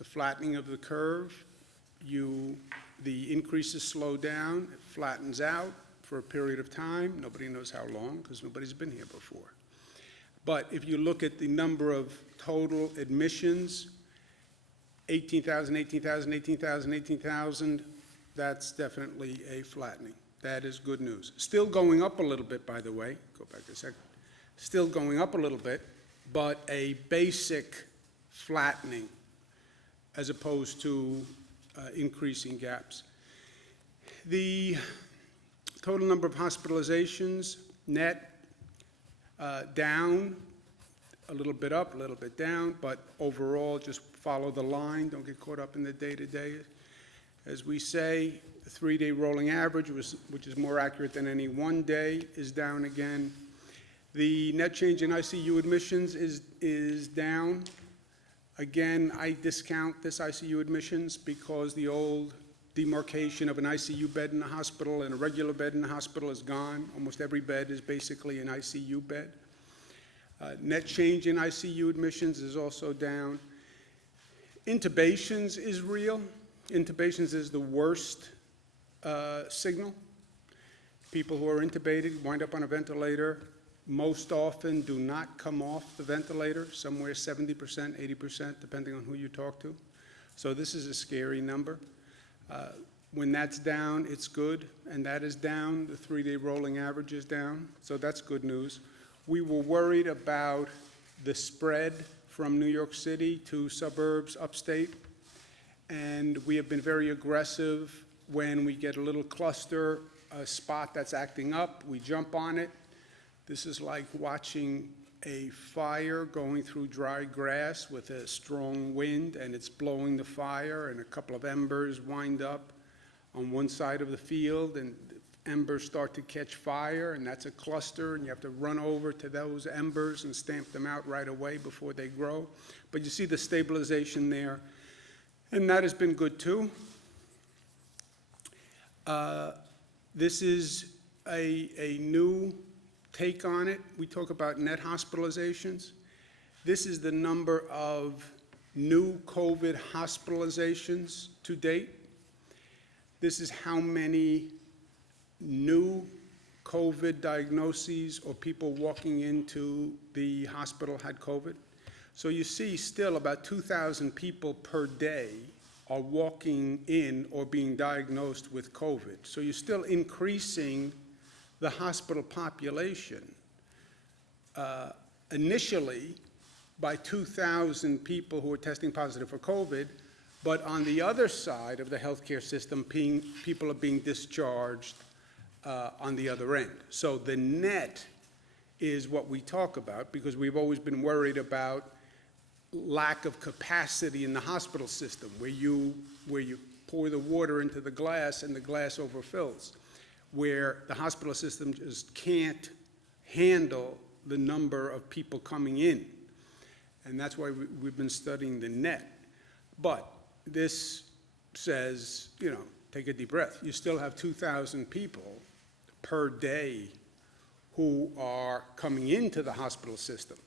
the flattening of the curve. The increases slow down, it flattens out for a period of time. Nobody knows how long, because nobody's been here before. But if you look at the number of total admissions, 18,000, 18,000, 18,000, 18,000, that's definitely a flattening. That is good news. Still going up a little bit, by the way. Go back a second. Still going up a little bit, but a basic flattening as opposed to increasing gaps. The total number of hospitalizations, net, down, a little bit up, a little bit down, but overall just follow the line. Don't get caught up in the day-to-day. As we say, the 3-day rolling average, which is more accurate than any one day, is down again. The net change in ICU admissions is down. Again, I discount this ICU admissions because the old demarcation of an ICU bed in a hospital and a regular bed in a hospital is gone. Almost every bed is basically an ICU bed. Net change in ICU admissions is also down. Intubations is real. Intubations is the worst signal. People who are intubated wind up on a ventilator most often do not come off the ventilator, somewhere 70%, 80%, depending on who you talk to. So this is a scary number. When that's down, it's good, and that is down. The 3-day rolling average is down, so that's good news. We were worried about the spread from New York City to suburbs, upstate, and we have been very aggressive. When we get a little cluster, a spot that's acting up, we jump on it. This is like watching a fire going through dry grass with a strong wind, and it's blowing the fire, and a couple of embers wind up on one side of the field, and the embers start to catch fire, and that's a cluster, and you have to run over to those embers and stamp them out right away before they grow. But you see the stabilization there, and that has been good too. This is a new take on it. We talk about net hospitalizations. This is the number of new COVID hospitalizations to date. This is how many new COVID diagnoses or people walking into the hospital had COVID. So you see still about 2,000 people per day are walking in or being diagnosed with COVID. So you're still increasing the hospital population initially by 2,000 people who are testing positive for COVID, but on the other side of the healthcare system, people are being discharged on the other end. So the net is what we talk about, because we've always been worried about lack of capacity in the hospital system, where you pour the water into the glass and the glass overfills, where the hospital system just can't handle the number of people coming in. And that's why we've been studying the net. But this says, take a deep breath. You still have 2,000 people per day who are coming into the hospital system.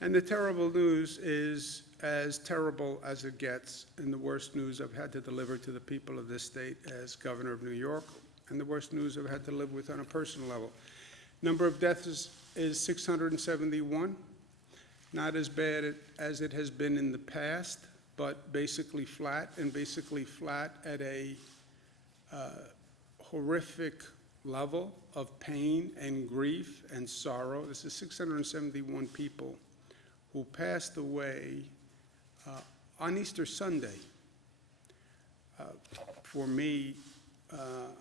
And the terrible news is as terrible as it gets, and the worst news I've had to deliver to the people of this state as governor of New York, and the worst news I've had to live with on a personal level. Number of deaths is 671, not as bad as it has been in the past, but basically flat, and basically flat at a horrific level of pain and grief and sorrow. This is 671 people who passed away on Easter Sunday. For me,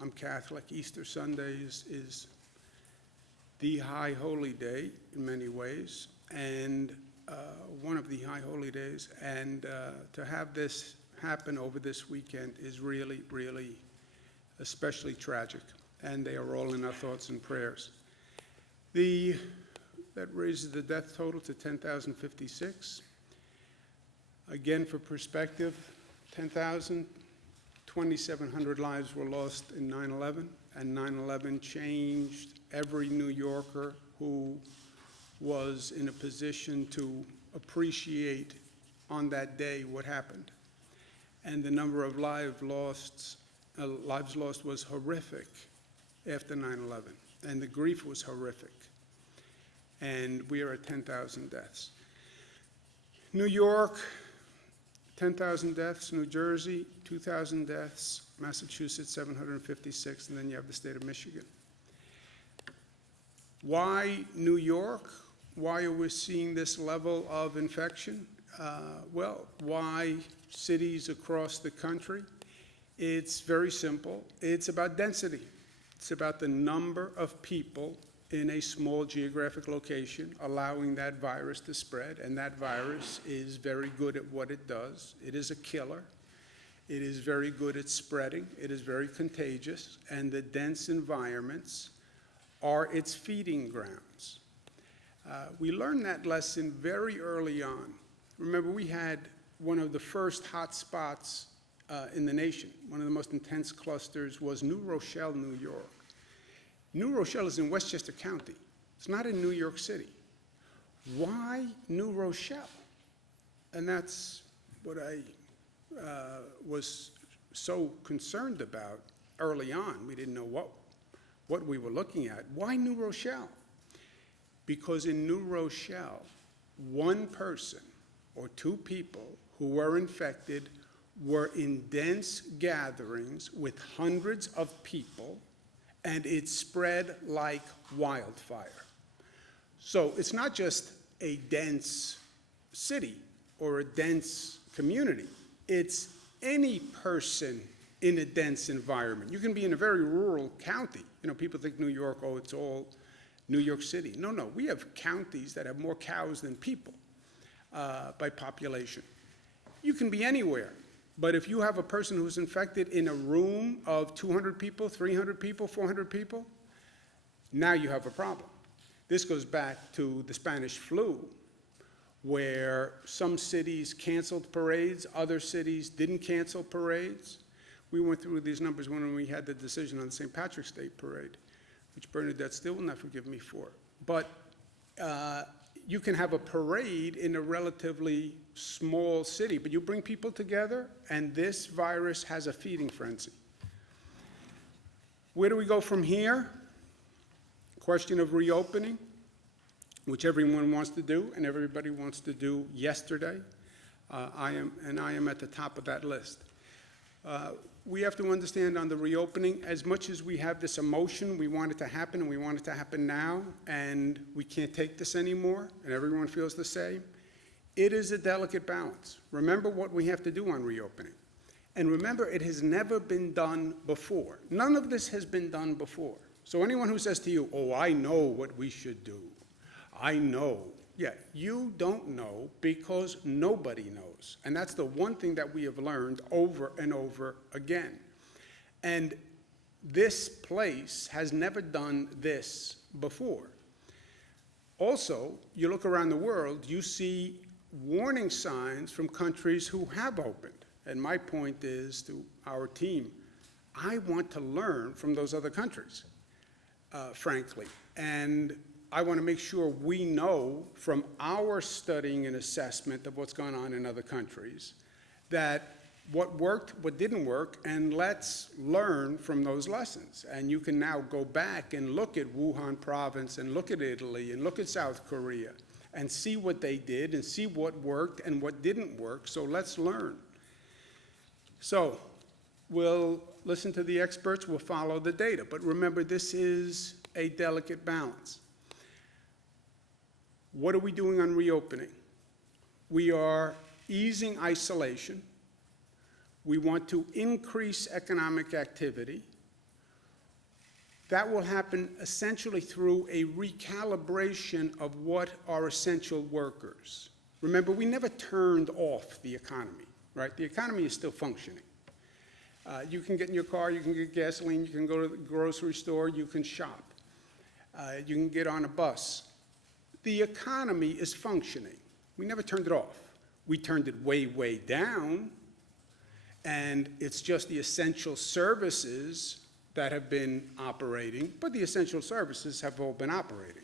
I'm Catholic. Easter Sunday is the high holy day in many ways, and one of the high holy days. And to have this happen over this weekend is really, really especially tragic. And they are all in our thoughts and prayers. That raises the death total to 10,056. Again, for perspective, 10,000, 2,700 lives were lost in 9/11, and 9/11 changed every New Yorker who was in a position to appreciate on that day what happened. And the number of lives lost was horrific after 9/11, and the grief was horrific. And we are at 10,000 deaths. New York, 10,000 deaths. New Jersey, 2,000 deaths. Massachusetts, 756, and then you have the state of Michigan. Why New York? Why are we seeing this level of infection? Well, why cities across the country? It's very simple. It's about density. It's about the number of people in a small geographic location allowing that virus to spread, and that virus is very good at what it does. It is a killer. It is very good at spreading. It is very contagious, and the dense environments are its feeding grounds. We learned that lesson very early on. Remember, we had one of the first hot spots in the nation. One of the most intense clusters was New Rochelle, New York. New Rochelle is in Westchester County. It's not in New York City. Why New Rochelle? And that's what I was so concerned about early on. We didn't know what we were looking at. Why New Rochelle? Because in New Rochelle, one person or two people who were infected were in dense gatherings with hundreds of people, and it spread like wildfire. So it's not just a dense city or a dense community. It's any person in a dense environment. You can be in a very rural county. You know, people think New York, oh, it's all New York City. No, no, we have counties that have more cows than people by population. You can be anywhere. But if you have a person who's infected in a room of 200 people, 300 people, 400 people, now you have a problem. This goes back to the Spanish flu, where some cities canceled parades, other cities didn't cancel parades. We went through these numbers when we had the decision on the St. Patrick's Day parade, which Bernadette still will not forgive me for. But you can have a parade in a relatively small city, but you bring people together, and this virus has a feeding frenzy. Where do we go from here? Question of reopening, which everyone wants to do, and everybody wants to do yesterday. I am at the top of that list. We have to understand on the reopening, as much as we have this emotion, we want it to happen, and we want it to happen now, and we can't take this anymore, and everyone feels the same. It is a delicate balance. Remember what we have to do on reopening. And remember, it has never been done before. None of this has been done before. So anyone who says to you, oh, I know what we should do, I know. Yeah, you don't know because nobody knows. And that's the one thing that we have learned over and over again. And this place has never done this before. Also, you look around the world, you see warning signs from countries who have opened. And my point is to our team, I want to learn from those other countries, frankly. And I want to make sure we know from our studying and assessment of what's going on in other countries that what worked, what didn't work, and let's learn from those lessons. And you can now go back and look at Wuhan province and look at Italy and look at South Korea and see what they did and see what worked and what didn't work. So let's learn. So we'll listen to the experts, we'll follow the data. But remember, this is a delicate balance. What are we doing on reopening? We are easing isolation. We want to increase economic activity. That will happen essentially through a recalibration of what are essential workers. Remember, we never turned off the economy, right? The economy is still functioning. You can get in your car, you can get gasoline, you can go to the grocery store, you can shop. You can get on a bus. The economy is functioning. We never turned it off. We turned it way, way down, and it's just the essential services that have been operating, but the essential services have all been operating.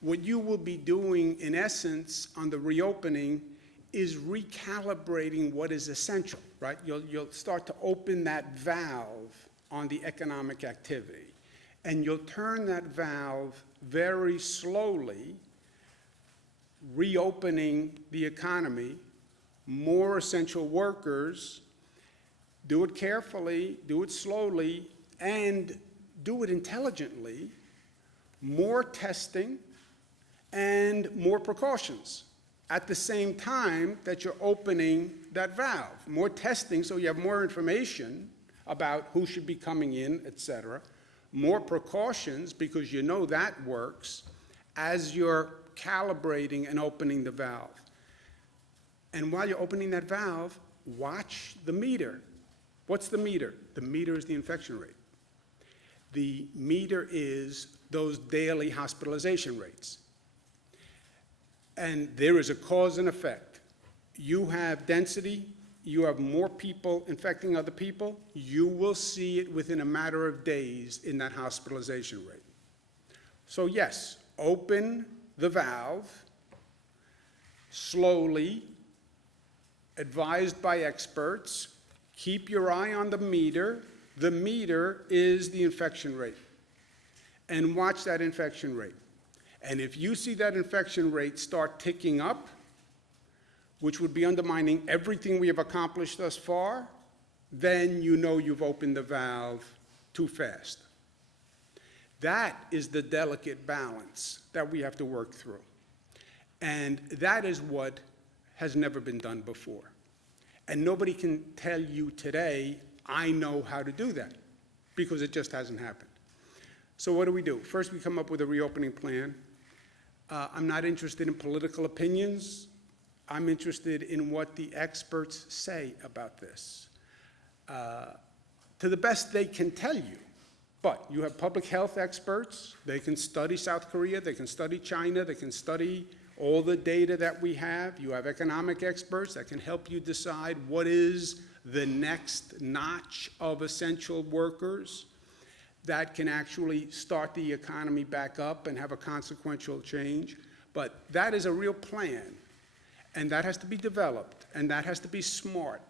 What you will be doing, in essence, on the reopening is recalibrating what is essential, right? You'll start to open that valve on the economic activity, and you'll turn that valve very slowly, reopening the economy, more essential workers. Do it carefully, do it slowly, and do it intelligently. More testing and more precautions at the same time that you're opening that valve. More testing so you have more information about who should be coming in, et cetera. More precautions because you know that works as you're calibrating and opening the valve. And while you're opening that valve, watch the meter. What's the meter? The meter is the infection rate. The meter is those daily hospitalization rates. And there is a cause and effect. You have density, you have more people infecting other people, you will see it within a matter of days in that hospitalization rate. So yes, open the valve slowly, advised by experts. Keep your eye on the meter. The meter is the infection rate. And watch that infection rate. And if you see that infection rate start ticking up, which would be undermining everything we have accomplished thus far, then you know you've opened the valve too fast. That is the delicate balance that we have to work through. And that is what has never been done before. And nobody can tell you today, I know how to do that, because it just hasn't happened. So what do? First, we come up with a reopening plan. I'm not interested in political opinions. I'm interested in what the experts say about this, to the best they can tell you. But you have public health experts. They can study South Korea. They can study China. They can study all the data that we have. You have economic experts that can help you decide what is the next notch of essential workers that can actually start the economy back up and have a consequential change. But that is a real plan, and that has to be developed, and that has to be smart.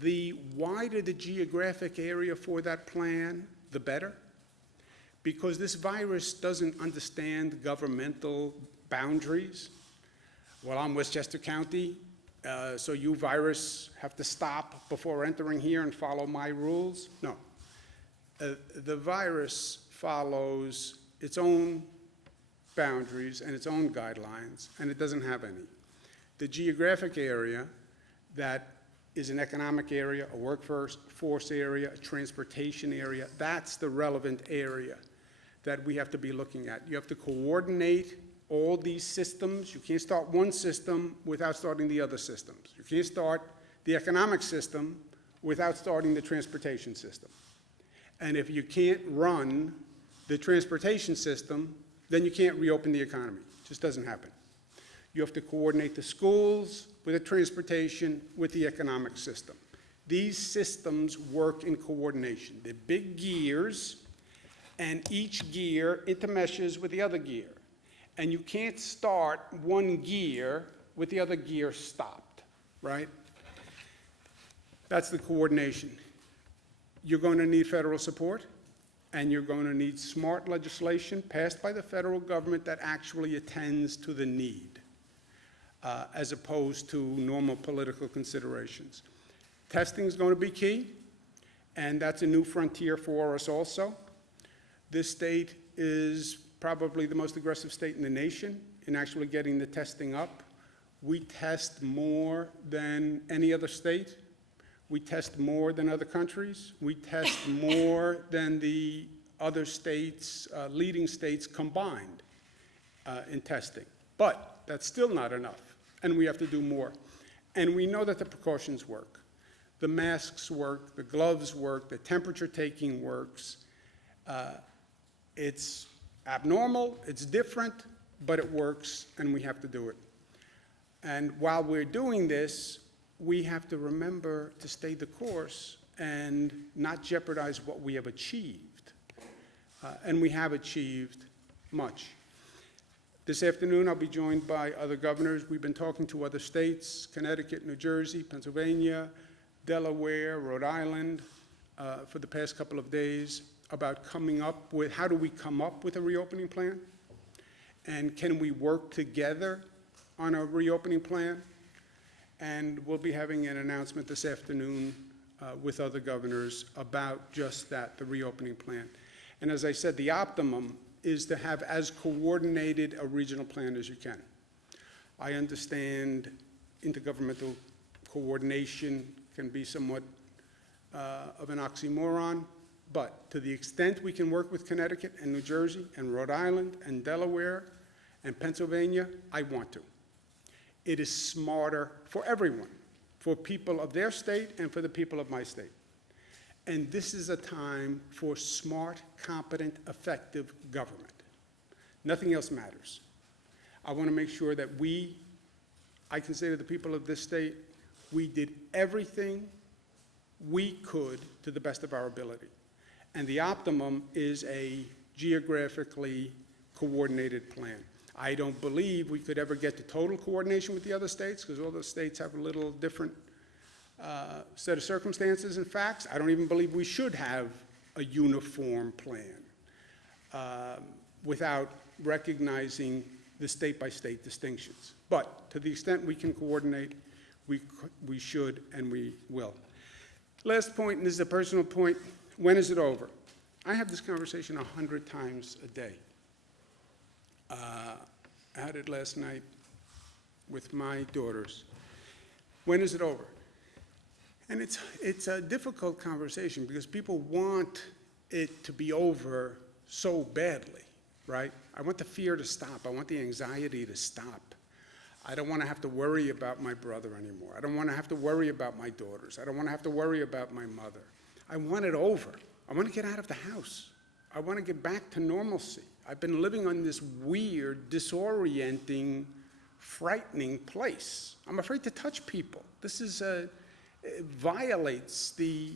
The wider the geographic area for that plan, the better, because this virus doesn't understand governmental boundaries. Well, I'm Westchester County, so you virus have to stop before entering here and follow my rules. No. The virus follows its own boundaries and its own guidelines, and it doesn't have any. The geographic area that is an economic area, a workforce area, a transportation area, that's the relevant area that we have to be looking at. You have to coordinate all these systems. You can't start one system without starting the other systems. You can't start the economic system without starting the transportation system. And if you can't run the transportation system, then you can't reopen the economy. It just doesn't happen. You have to coordinate the schools with the transportation, with the economic system. These systems work in coordination. They're big gears, and each gear intermeshes with the other gear. And you can't start one gear with the other gear stopped, right? That's the coordination. You're going to need federal support, and you're going to need smart legislation passed by the federal government that actually attends to the need, as opposed to normal political considerations. Testing is going to be key, and that's a new frontier for us also. This state is probably the most aggressive state in the nation in actually getting the testing up. We test more than any other state. We test more than other countries. We test more than the other states, leading states combined in testing. But that's still not enough, and we have to do more. And we know that the precautions work. The masks work, the gloves work, the temperature taking works. It's abnormal, it's different, but it works, and we have to do it. And while we're doing this, we have to remember to stay the course and not jeopardize what we have achieved. And we have achieved much. This afternoon, I'll be joined by other governors. We've been talking to other states, Connecticut, New Jersey, Pennsylvania, Delaware, Rhode Island, for the past couple of days about coming up with, how do we come up with a reopening plan? And can we work together on a reopening plan? And we'll be having an announcement this afternoon with other governors about just that, the reopening plan. And as I said, the optimum is to have as coordinated a regional plan as you can. I understand intergovernmental coordination can be somewhat of an oxymoron, but to the extent we can work with Connecticut and New Jersey and Rhode Island and Delaware and Pennsylvania, I want to. It is smarter for everyone, for people of their state and for the people of my state. And this is a time for smart, competent, effective government. Nothing else matters. I want to make sure that I can say to the people of this state, we did everything we could to the best of our ability. And the optimum is a geographically coordinated plan. I don't believe we could ever get to total coordination with the other states, because all the states have a little different set of circumstances and facts. I don't even believe we should have a uniform plan without recognizing the state-by-state distinctions. But to the extent we can coordinate, we should and we will. Last point, and this is a personal point, when is it over? I have this conversation 100 times a day. I had it last night with my daughters. When is it over? And it's a difficult conversation because people want it to be over so badly, right? I want the fear to stop. I want the anxiety to stop. I don't want to have to worry about my brother anymore. I don't want to have to worry about my daughters. I don't want to have to worry about my mother. I want it over. I want to get out of the house. I want to get back to normalcy. I've been living on this weird, disorienting, frightening place. I'm afraid to touch people. This is it violates the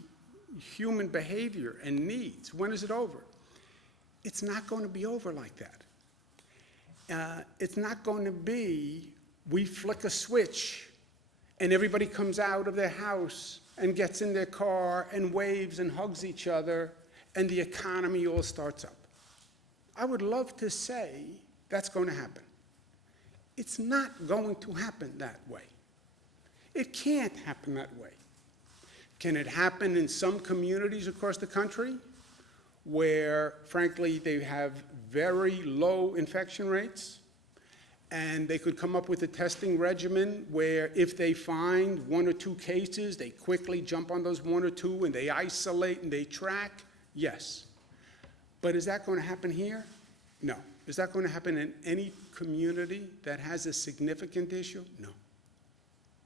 human behavior and needs. When is it over? It's not going to be over like that. It's not going to be we flick a switch and everybody comes out of their house and gets in their car and waves and hugs each other and the economy all starts up. I would love to say that's going to happen. It's not going to happen that way. It can't happen that way. Can it happen in some communities across the country where, frankly, they have very low infection rates, and they could come up with a testing regimen where if they find 1 or 2 cases, they quickly jump on those 1 or 2 and they isolate and they track? Yes. But is that going to happen here? No. Is that going to happen in any community that has a significant issue? No.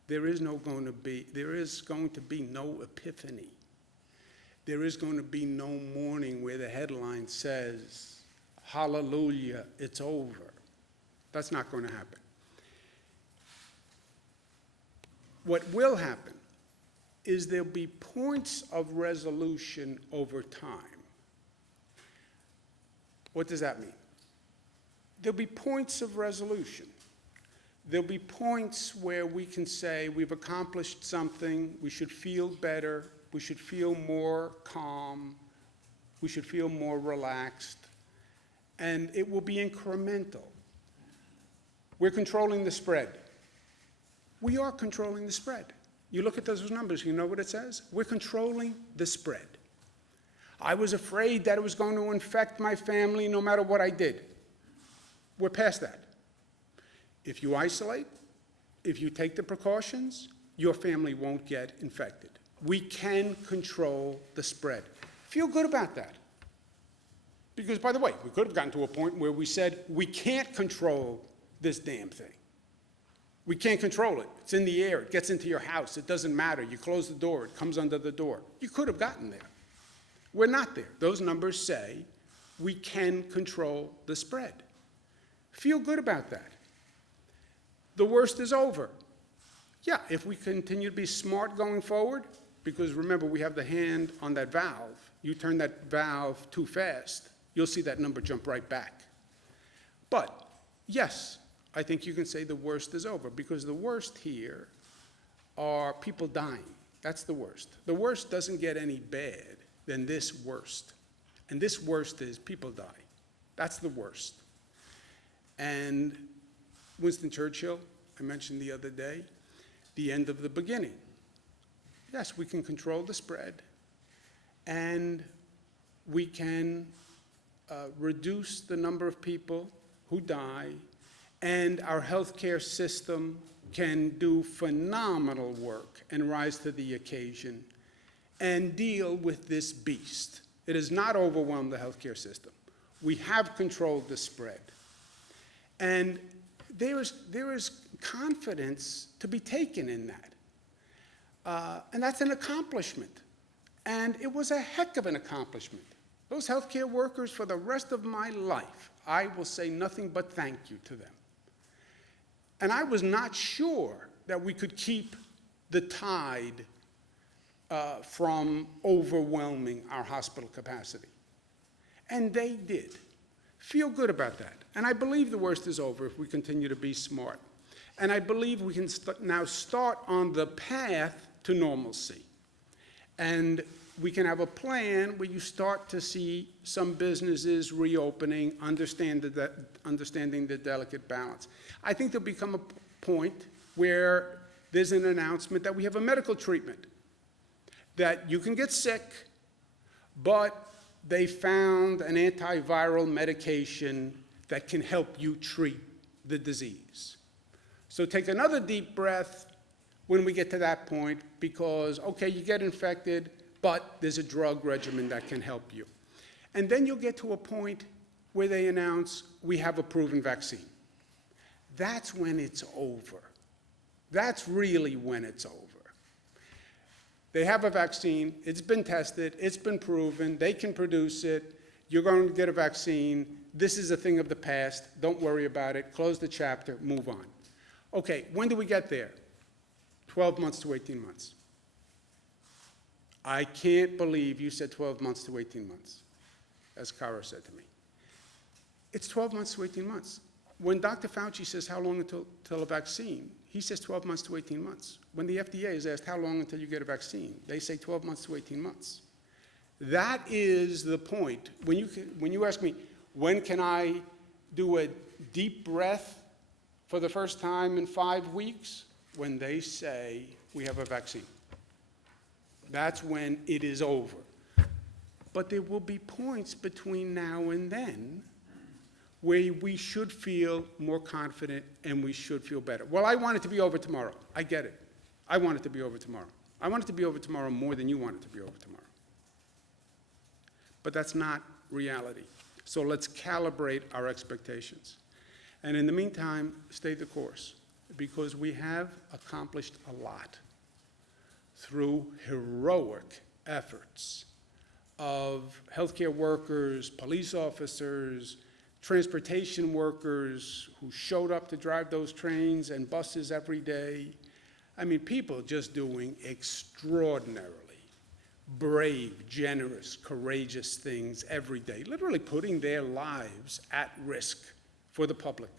There is going to be no epiphany. There is going to be no morning where the headline says, hallelujah, it's over. That's not going to happen. What will happen is there'll be points of resolution over time. What does that mean? There'll be points of resolution. There'll be points where we can say we've accomplished something, we should feel better, we should feel more calm, we should feel more relaxed, and it will be incremental. We're controlling the spread. We are controlling the spread. You look at those numbers, you know what it says? We're controlling the spread. I was afraid that it was going to infect my family no matter what I did. We're past that. If you isolate, if you take the precautions, your family won't get infected. We can control the spread. Feel good about that. Because, by the way, we could have gotten to a point where we said, we can't control this damn thing. We can't control it. It's in the air. It gets into your house. It doesn't matter. You close the door. It comes under the door. You could have gotten there. We're not there. Those numbers say we can control the spread. Feel good about that. The worst is over. Yeah, if we continue to be smart going forward, because remember, we have the hand on that valve. You turn that valve too fast, you'll see that number jump right back. But yes, I think you can say the worst is over, because the worst here are people dying. That's the worst. The worst doesn't get any bad than this worst. And this worst is people die. That's the worst. And Winston Churchill, I mentioned the other day, the end of the beginning. Yes, we can control the spread, and we can reduce the number of people who die, and our healthcare system can do phenomenal work and rise to the occasion and deal with this beast. It has not overwhelmed the healthcare system. We have controlled the spread. And there is confidence to be taken in that. And that's an accomplishment. And it was a heck of an accomplishment. Those healthcare workers, for the rest of my life, I will say nothing but thank you to them. And I was not sure that we could keep the tide from overwhelming our hospital capacity. And they did. Feel good about that. And I believe the worst is over if we continue to be smart. And I believe we can now start on the path to normalcy. And we can have a plan where you start to see some businesses reopening, understanding the delicate balance. I think there'll become a point where there's an announcement that we have a medical treatment, that you can get sick, but they found an antiviral medication that can help you treat the disease. So take another deep breath when we get to that point, because, okay, you get infected, but there's a drug regimen that can help you. And then you'll get to a point where they announce, we have a proven vaccine. That's when it's over. That's really when it's over. They have a vaccine, it's been tested, it's been proven, they can produce it, you're going to get a vaccine, this is a thing of the past, don't worry about it, close the chapter, move on. Okay, when do we get there? 12 months to 18 months. I can't believe you said 12 months to 18 months, as Kara said to me. It's 12 months to 18 months. When Dr. Fauci says how long until a vaccine, he says 12 months to 18 months. When the FDA is asked how long until you get a vaccine, they say 12 months to 18 months. That is the point. When you ask me, when can I do a deep breath for the first time in 5 weeks? When they say we have a vaccine. That's when it is over. But there will be points between now and then where we should feel more confident and we should feel better. Well, I want it to be over tomorrow. I get it. I want it to be over tomorrow. I want it to be over tomorrow more than you want it to be over tomorrow. But that's not reality. So let's calibrate our expectations. And in the meantime, stay the course, because we have accomplished a lot through heroic efforts of healthcare workers, police officers, transportation workers who showed up to drive those trains and buses every day. I mean, people just doing extraordinarily brave, generous, courageous things every day, literally putting their lives at risk for the public.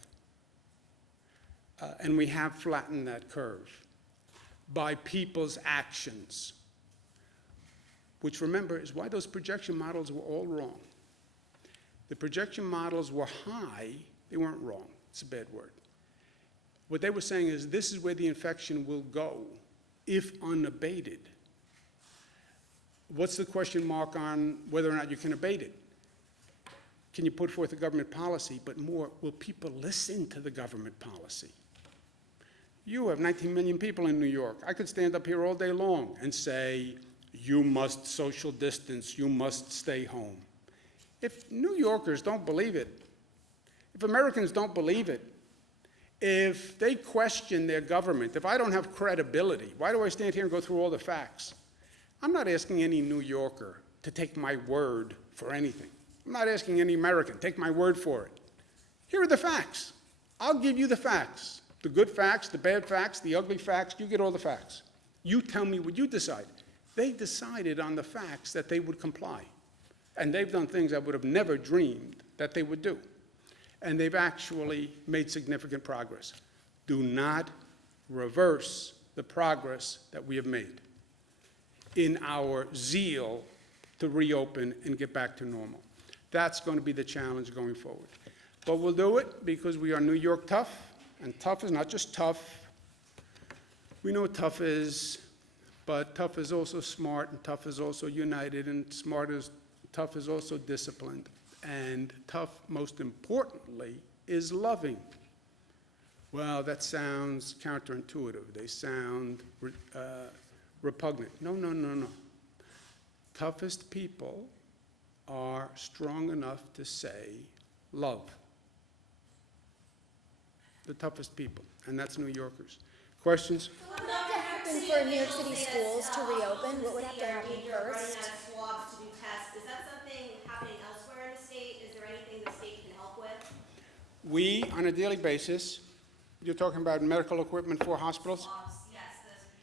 And we have flattened that curve by people's actions, which, remember, is why those projection models were all wrong. The projection models were high, they weren't wrong, it's a bad word. What they were saying is this is where the infection will go if unabated. What's the question mark on whether or not you can abate it? Can you put forth a government policy, but more, will people listen to the government policy? You have 19 million people in New York. I could stand up here all day long and say, you must social distance, you must stay home. If New Yorkers don't believe it, if Americans don't believe it, if they question their government, if I don't have credibility, why do I stand here and go through all the facts? I'm not asking any New Yorker to take my word for anything. I'm not asking any American, take my word for it. Here are the facts. I'll give you the facts. The good facts, the bad facts, the ugly facts, you get all the facts. You tell me what you decide. They decided on the facts that they would comply. And they've done things I would have never dreamed that they would do. and they've actually made significant progress. Do not reverse the progress that we have made in our zeal to reopen and get back to normal. That's going to be the challenge going forward. But we'll do it because we are New York tough, and tough is not just tough. We know what tough is, but tough is also smart, and tough is also united, and tough is also disciplined. And tough, most importantly, is loving. Well, that sounds counterintuitive. They sound repugnant. No, no, no, no. Toughest people are strong enough to say love. The toughest people, and that's New Yorkers. Questions? What would have to happen for New York City schools to reopen? What would have to happen first? Running out of swabs to do tests. Is that something happening elsewhere in the state? Is there anything the state can help with? We, on a daily basis, you're talking about medical equipment for hospitals? Swabs, yes.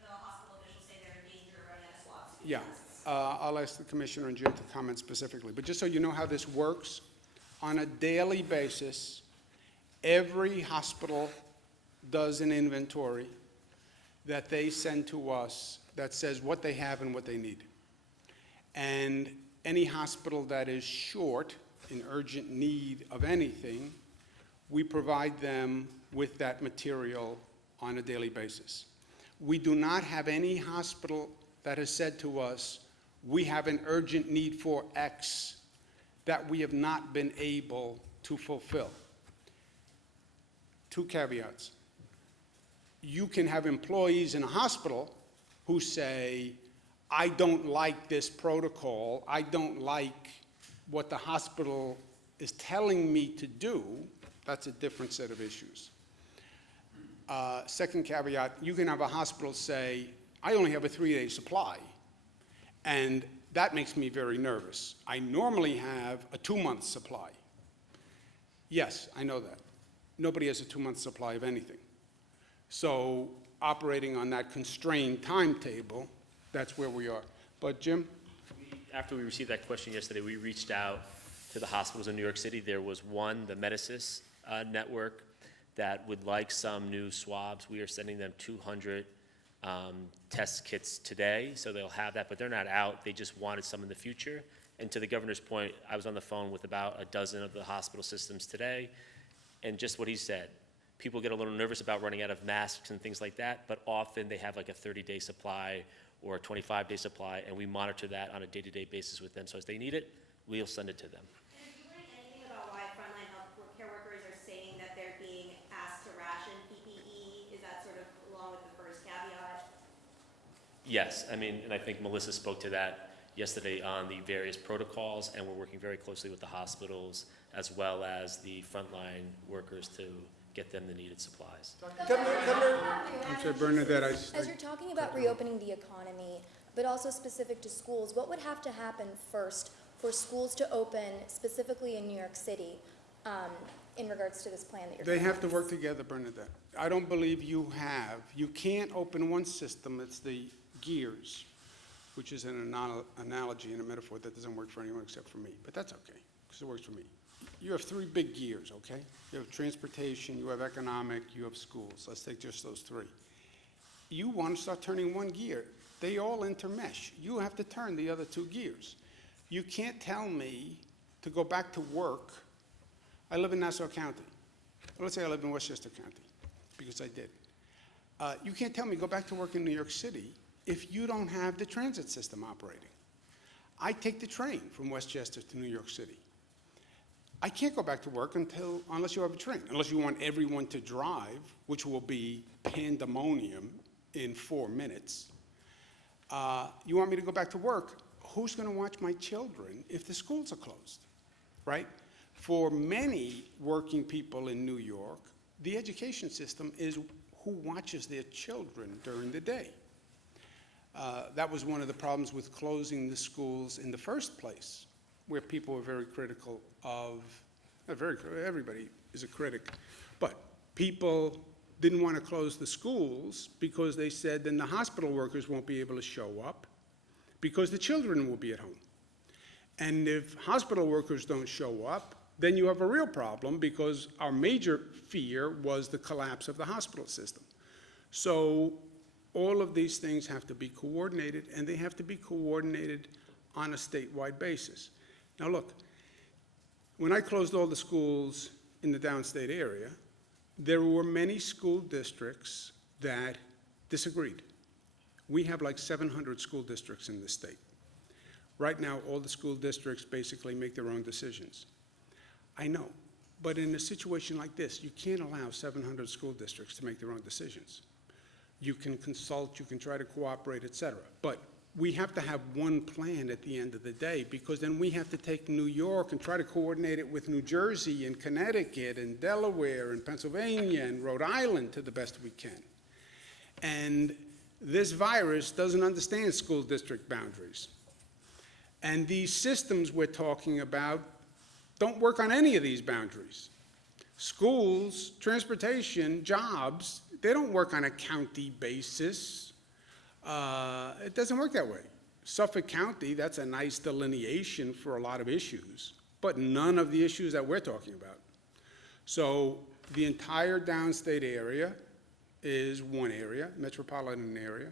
The hospital officials say they're in danger of running out of swabs to do Yeah. tests. I'll ask the Commissioner and Jim to comment specifically. But just so you know how this works, on a daily basis, every hospital does an inventory that they send to us that says what they have and what they need. And any hospital that is short, in urgent need of anything, we provide them with that material on a daily basis. We do not have any hospital that has said to us, we have an urgent need for X that we have not been able to fulfill. Two caveats. You can have employees in a hospital who say, I don't like this protocol, I don't like what the hospital is telling me to do. That's a different set of issues. Second caveat, you can have a hospital say, I only have a 3-day supply, and that makes me very nervous. I normally have a 2-month supply. Yes, I know that. Nobody has a 2-month supply of anything. So operating on that constrained timetable, that's where we are. But Jim? After we received that question yesterday, we reached out to the hospitals in New York City. There was one, the Medicis network, that would like some new swabs. We are sending them 200 test kits today, so they'll have that, but they're not out. They just wanted some in the future. And to the governor's point, I was on the phone with about a dozen of the hospital systems today, and just what he said. People get a little nervous about running out of masks and things like that, but often they have like a 30-day supply or a 25-day supply, and we monitor that on a day-to-day basis with them. So as they need it, we'll send it to them. And have you learned anything about why frontline healthcare workers are saying that they're being asked to ration PPE? Is that sort of along with the first caveat? Yes, I mean, and I think Melissa spoke to that yesterday on the various protocols, and we're working very closely with the hospitals as well as the frontline workers to get them the needed supplies. I'm sorry, Bernadette, As you're talking about reopening the economy, but also specific to schools, what would have to happen first for schools to open, specifically in New York City, in regards to this plan that you're they have to work together, Bernadette. I don't believe you can't open one system, it's the gears, which is an analogy and a metaphor that doesn't work for anyone except for me, but that's okay, because it works for me. You have 3 big gears, okay? You have transportation, you have economic, you have schools. Let's take just those 3. You want to start turning one gear. They all intermesh. You have to turn the other 2 gears. You can't tell me to go back to work. I live in Nassau County. Well, let's say I live in Westchester County, because I did. You can't tell me go back to work in New York City if you don't have the transit system operating. I take the train from Westchester to New York City. I can't go back to work unless you have a train, unless you want everyone to drive, which will be pandemonium in 4 minutes. You want me to go back to work, who's going to watch my children if the schools are closed, right? For many working people in New York, the education system is who watches their children during the day. That was one of the problems with closing the schools in the first place, where people were very critical of, everybody is a critic, but people didn't want to close the schools because they said then the hospital workers won't be able to show up because the children will be at home. And if hospital workers don't show up, then you have a real problem, because our major fear was the collapse of the hospital system. So all of these things have to be coordinated, and they have to be coordinated on a statewide basis. Now look, when I closed all the schools in the downstate area, there were many school districts that disagreed. We have like 700 school districts in this state. Right now, all the school districts basically make their own decisions. I know, but in a situation like this, you can't allow 700 school districts to make their own decisions. You can consult, you can try to cooperate, et cetera. But we have to have one plan at the end of the day, because then we have to take New York and try to coordinate it with New Jersey and Connecticut and Delaware and Pennsylvania and Rhode Island to the best we can. And this virus doesn't understand school district boundaries. And these systems we're talking about don't work on any of these boundaries. Schools, transportation, jobs, they don't work on a county basis. It doesn't work that way. Suffolk County, that's a nice delineation for a lot of issues, but none of the issues that we're talking about. So the entire downstate area is one area, metropolitan area.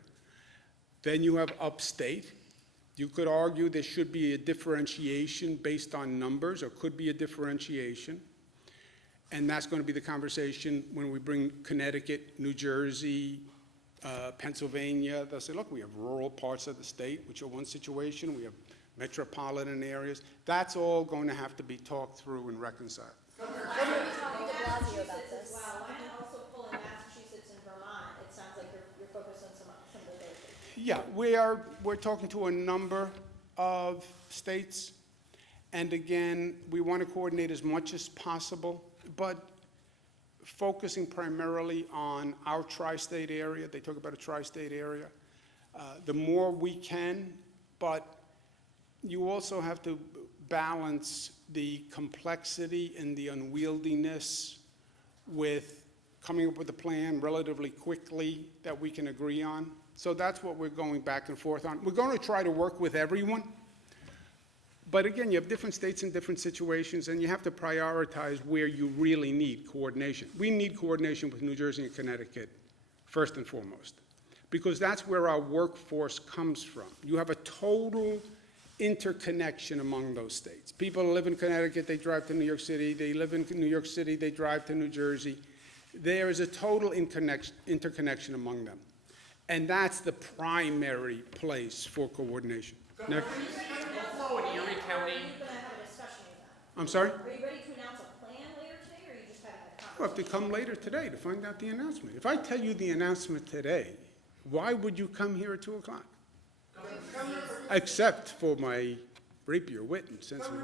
Then you have upstate. You could argue there should be a differentiation based on numbers, or could be a differentiation. And that's going to be the conversation when we bring Connecticut, New Jersey, Pennsylvania. They'll say, look, we have rural parts of the state, which are one situation. We have metropolitan areas. That's all going to have to be talked through and reconciled. Talking to Blasio about this. Wow, why not also pull in Massachusetts and Vermont? It sounds like you're focused on some of those. Yeah, we're talking to a number of states. And again, we want to coordinate as much as possible, but focusing primarily on our tri-state area. They talk about a tri-state area. The more we can, but you also have to balance the complexity and the unwieldiness with coming up with a plan relatively quickly that we can agree on. So that's what we're going back and forth on. We're going to try to work with everyone. But again, you have different states in different situations, and you have to prioritize where you really need coordination. We need coordination with New Jersey and Connecticut, first and foremost, because that's where our workforce comes from. You have a total interconnection among those states. People live in Connecticut, they drive to New York City. They live in New York City, they drive to New Jersey. There is a total interconnection among them. And that's the primary place for coordination. Next. Buffalo and Erie County. Are you going to have a discussion with that? I'm sorry? Are you ready to announce a plan later today, or are you just having a conversation? Well, have to come later today to find out the announcement. If I tell you the announcement today, why would you come here at 2 o'clock? Except for my rapier wit and sense of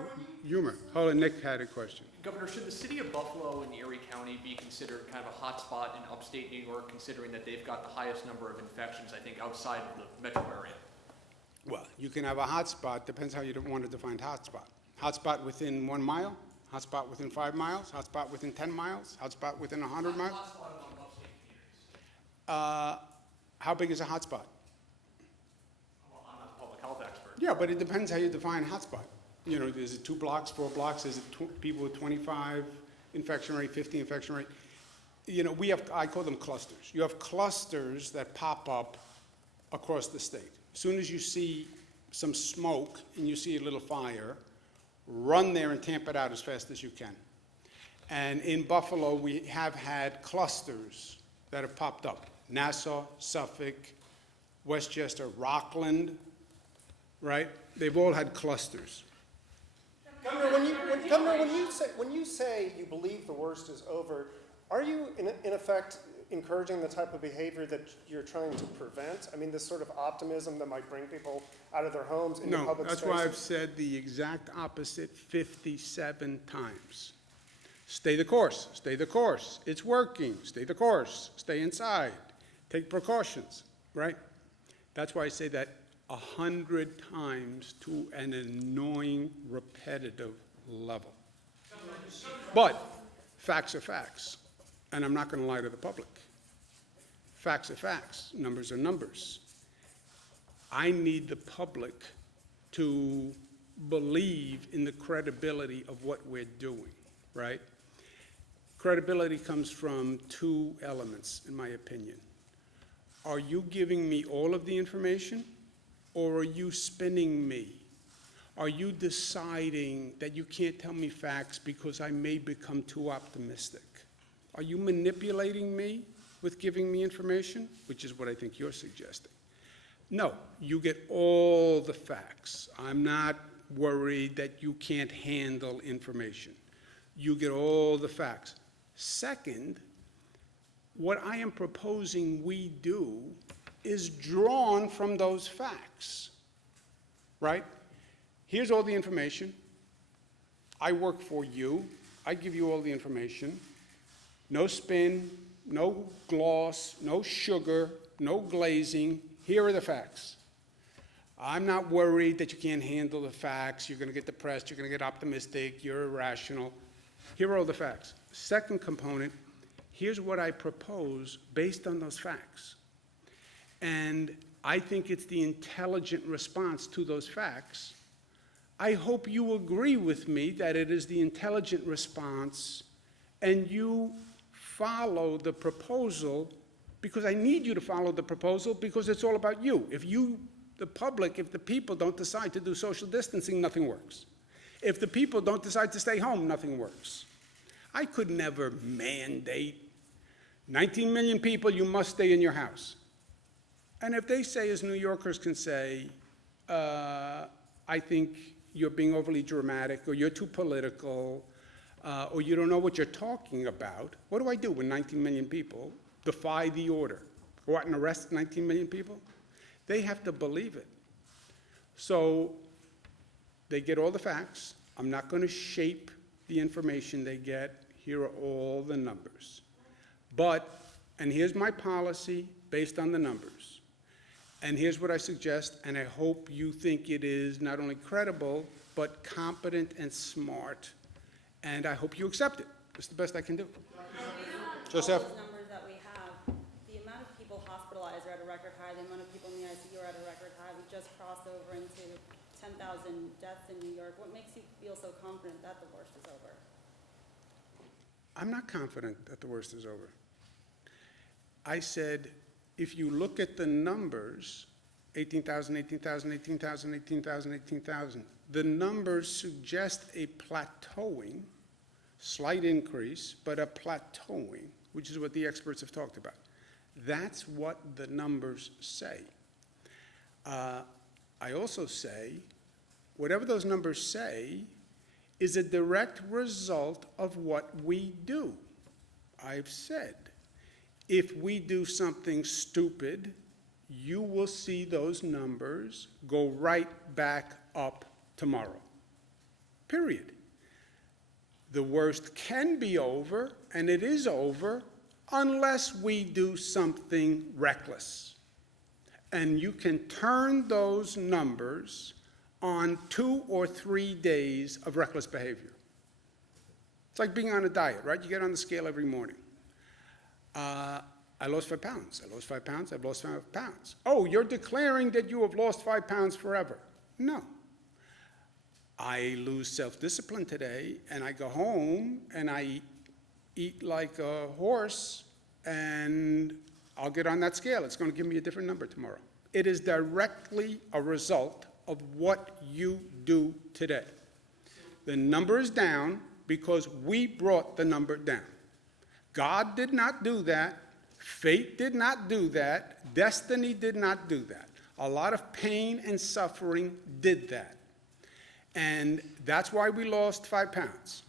humor. Hold on, Nick had a question. Governor, should the city of Buffalo and Erie County be considered kind of a hotspot in upstate New York, considering that they've got the highest number of infections, I think, outside of the metro area? Well, you can have a hotspot, depends how you want to define hotspot. Hotspot within 1 mile, hotspot within 5 miles, hotspot within 10 miles, hotspot within 100 miles. Hotspot among upstate communities. How big is a hotspot? Well, I'm not a public health expert. Yeah, but it depends how you define hotspot. You know, is it 2 blocks, 4 blocks? Is it people with 25 infection rate, 50 infection rate? You know, I call them clusters. You have clusters that pop up across the state. As soon as you see some smoke and you see a little fire, run there and tamp it out as fast as you can. And in Buffalo, we have had clusters that have popped up. Nassau, Suffolk, Westchester, Rockland, right? They've all had clusters. Governor, when you say you believe the worst is over, are you in effect encouraging the type of behavior that you're trying to prevent? I mean, this sort of optimism that might bring people out of their homes into No, public that's spaces? why I've said the exact opposite 57 times. Stay the course, stay the course. It's working, stay the course, stay inside, take precautions, right? That's why I say that 100 times to an annoying, repetitive level. But facts are facts, and I'm not going to lie to the public. Facts are facts, numbers are numbers. I need the public to believe in the credibility of what we're doing, right? Credibility comes from two elements, in my opinion. Are you giving me all of the information, or are you spinning me? Are you deciding that you can't tell me facts because I may become too optimistic? Are you manipulating me with giving me information, which is what I think you're suggesting? No, you get all the facts. I'm not worried that you can't handle information. You get all the facts. Second, what I am proposing we do is drawn from those facts, right? Here's all the information. I work for you. I give you all the information. No spin, no gloss, no sugar, no glazing. Here are the facts. I'm not worried that you can't handle the facts. You're going to get depressed. You're going to get optimistic. You're irrational. Here are all the facts. Second component, here's what I propose based on those facts. And I think it's the intelligent response to those facts. I hope you agree with me that it is the intelligent response and you follow the proposal, because I need you to follow the proposal because it's all about you. If you, the public, if the people don't decide to do social distancing, nothing works. If the people don't decide to stay home, nothing works. I could never mandate 19 million people, you must stay in your house. And if they say, as New Yorkers can say, I think you're being overly dramatic, or you're too political, or you don't know what you're talking about, what do I do when 19 million people defy the order? Go out and arrest 19 million people? They have to believe it. So they get all the facts. I'm not going to shape the information they get. Here are all the numbers. But, and here's my policy based on the numbers. And here's what I suggest, and I hope you think it is not only credible, but competent and smart. And I hope you accept it. It's the best I can do. Joseph? All those numbers that we have, the amount of people hospitalized are at a record high, the amount of people in the ICU are at a record high. We just crossed over into 10,000 deaths in New York. What makes you feel so confident that the worst is over? I'm not confident that the worst is over. I said, if you look at the numbers, 18,000, 18,000, 18,000, 18,000, 18,000, the numbers suggest a plateauing, slight increase, but a plateauing, which is what the experts have talked about. That's what the numbers say. I also say, whatever those numbers say is a direct result of what we do. I've said, if we do something stupid, you will see those numbers go right back up tomorrow. Period. The worst can be over, and it is over, unless we do something reckless. And you can turn those numbers on 2 or 3 days of reckless behavior. It's like being on a diet, right? You get on the scale every morning. I lost 5 pounds. I lost 5 pounds. I've lost 5 pounds. Oh, you're declaring that you have lost 5 pounds forever. No. I lose self-discipline today, and I go home, and I eat like a horse, and I'll get on that scale. It's going to give me a different number tomorrow. It is directly a result of what you do today. The number is down because we brought the number down. God did not do that. Fate did not do that. Destiny did not do that. A lot of pain and suffering did that. And that's why we lost 5 pounds.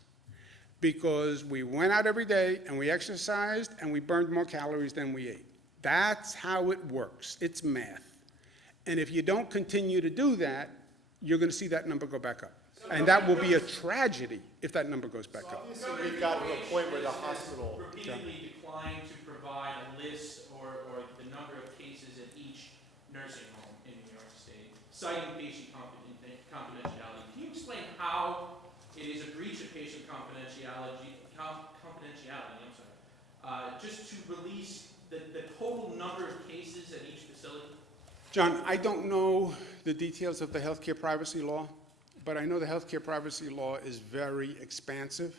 Because we went out every day and we exercised and we burned more calories than we ate. That's how it works. It's math. And if you don't continue to do that, you're going to see that number go back up. And that will be a tragedy if that number goes back up. Obviously, we've gotten to a point where the hospital. Repeatedly declined to provide a list or the number of cases at each nursing home in New York State, citing patient confidentiality. Can you explain how it is a breach of patient confidentiality, just to release the total number of cases at each facility? John, I don't know the details of the healthcare privacy law, but I know the healthcare privacy law is very expansive,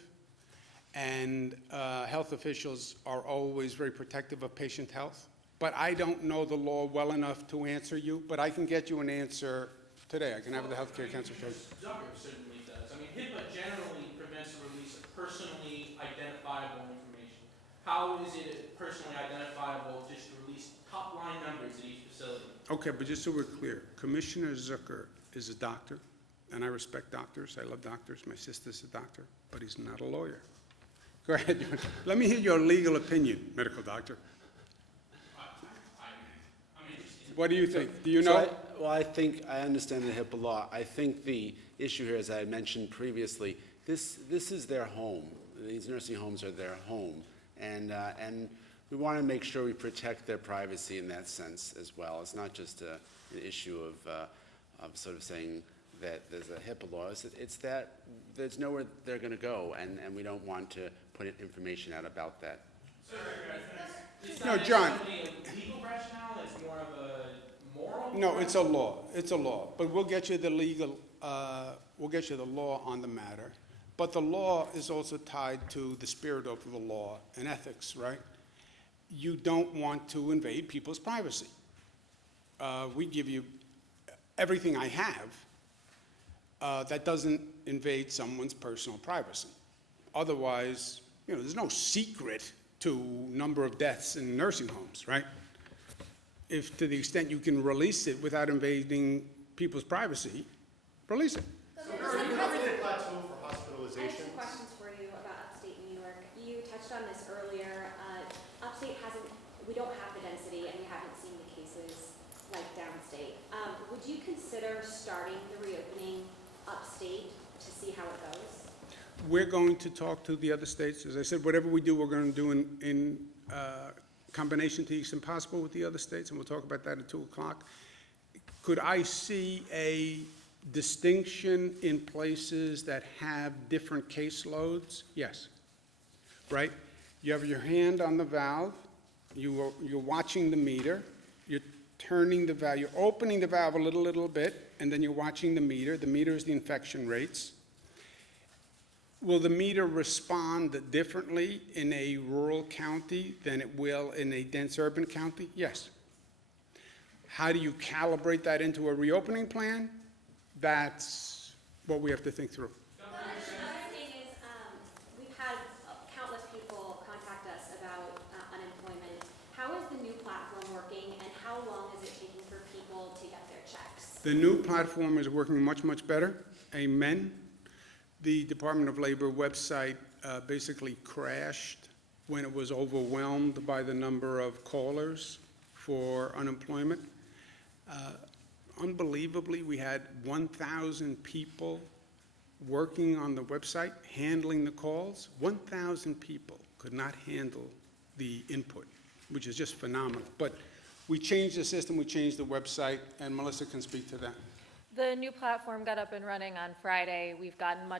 and health officials are always very protective of patient health. But I don't know the law well enough to answer you, but I can get you an answer today. I can have the healthcare council show you. Zucker certainly does. I mean, HIPAA generally prevents the release of personally identifiable information. How is it personally identifiable just to release top-line numbers at each facility? Okay, but just so we're clear, Commissioner Zucker is a doctor, and I respect doctors. I love doctors. My sister's a doctor, but he's not a lawyer. Go ahead. Let me hear your legal opinion, medical doctor. I'm interested. What do you think? Do you So know? Well, I think, I understand the HIPAA law. I think the issue here, as I mentioned previously, this is their home. These nursing homes are their home. And we want to make sure we protect their privacy in that sense as well. It's not just an issue of sort of saying that there's a HIPAA law. It's that there's nowhere they're going to go, and we don't want to put information out about that. No, John. A legal rationale is more of a moral? No, it's a law. It's a law. But we'll get you the legal, we'll get you the law on the matter. But the law is also tied to the spirit of the law and ethics, right? You don't want to invade people's privacy. We give you everything I have that doesn't invade someone's personal privacy. Otherwise, there's no secret to number of deaths in nursing homes, right? If to the extent you can release it without invading people's privacy, release it. Are you having a plateau for I have hospitalizations? two questions for you about upstate New York. You touched on this earlier. Upstate we don't have the density and we haven't seen the cases like downstate. Would you consider starting the reopening upstate to see how it goes? We're going to talk to the other states. As I said, whatever we do, we're going to do in combination to the extent possible with the other states, and we'll talk about that at 2 o'clock. Could I see a distinction in places that have different caseloads? Yes. Right? You have your hand on the valve, you're watching the meter, you're turning the valve, you're opening the valve a little bit, and then you're watching the meter. The meter is the infection rates. Will the meter respond differently in a rural county than it will in a dense urban county? Yes. How do you calibrate that into a reopening plan? That's what we have to think through. Another thing is, we've had countless people contact us about unemployment. How is the new platform working, and how long is it taking for people to get their checks? The new platform is working much better. Amen. The Department of Labor website basically crashed when it was overwhelmed by the number of callers for unemployment. Unbelievably, we had 1,000 people working on the website, handling the calls. 1,000 people could not handle the input, which is just phenomenal. But we changed the system, we changed the website, and Melissa can speak to that. The new platform got up and running on Friday. We've gotten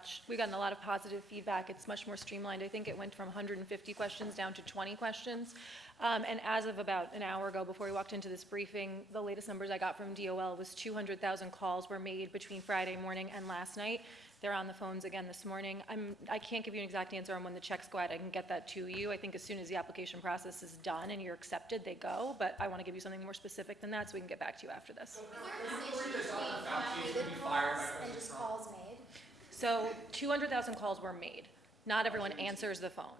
a lot of positive feedback. It's much more streamlined. I think it went from 150 questions down to 20 questions. And as of about an hour ago, before we walked into this briefing, the latest numbers I got from DOL was 200,000 calls were made between Friday morning and last night. They're on the phones again this morning. I can't give you an exact answer on when the checks go out. I can get that to you. I think as soon as the application process is done and you're accepted, they go. But I want to give you something more specific than that so we can get back to you after this. And just calls made? So 200,000 calls were made. Not everyone answers the phone.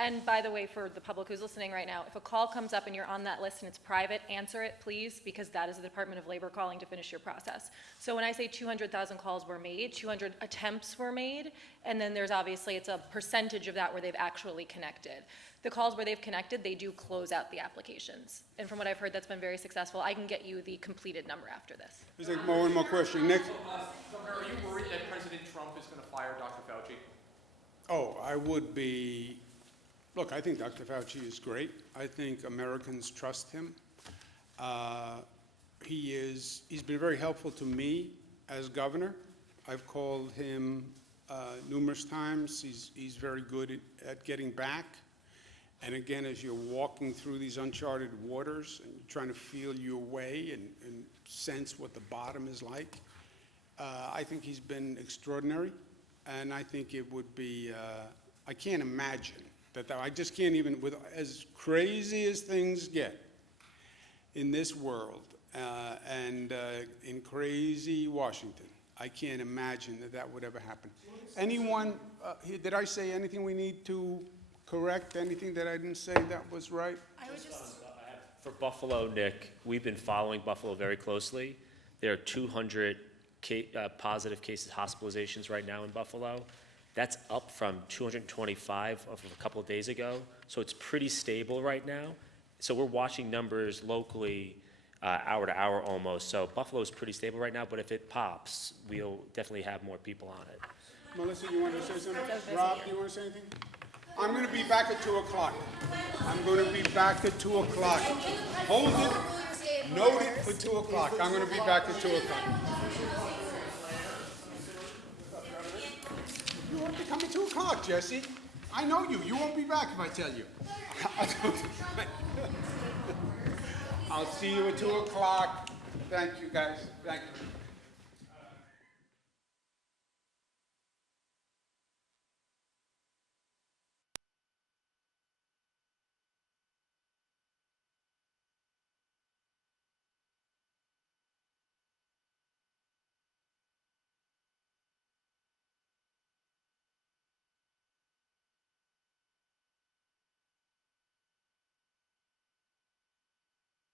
And by the way, for the public who's listening right now, if a call comes up and you're on that list and it's private, answer it, please, because that is the Department of Labor calling to finish your process. So when I say 200,000 calls were made, 200 attempts were made, and then there's obviously, it's a percentage of that where they've actually connected. The calls where they've connected, they do close out the applications. And from what I've heard, that's been very successful. I can get you the completed number after this. There's like one more question. Next. Governor, are you worried that President Trump is going to fire Dr. Fauci? Oh, I would be. Look, I think Dr. Fauci is great. I think Americans trust him. He's been very helpful to me as governor. I've called him numerous times. He's very good at getting back. And again, as you're walking through these uncharted waters and you're trying to feel your way and sense what the bottom is like, I think he's been extraordinary, and I think it would be, I can't imagine I just can't even, with as crazy as things get in this world, and in crazy Washington, I can't imagine that would ever happen. Anyone, did I say anything we need to correct, anything that I didn't say that was right? I would just, For Buffalo, Nick, we've been following Buffalo very closely. There are 200 positive cases, hospitalizations right now in Buffalo. That's up from 225 of a couple of days ago. So it's pretty stable right now. So we're watching numbers locally, hour to hour almost. So Buffalo's pretty stable right now, but if it pops, we'll definitely have more people on it. Melissa, you want to say something? Rob, do you want to say anything? I'm going to be back at 2 o'clock. I'm going to be back at 2 o'clock. Hold it. Note it for 2 o'clock. I'm going to be back at 2 o'clock. You won't be coming 2 o'clock, Jesse. I know you. You won't be back if I tell you. I'll see you at 2 o'clock. Thank you, guys. Thank you.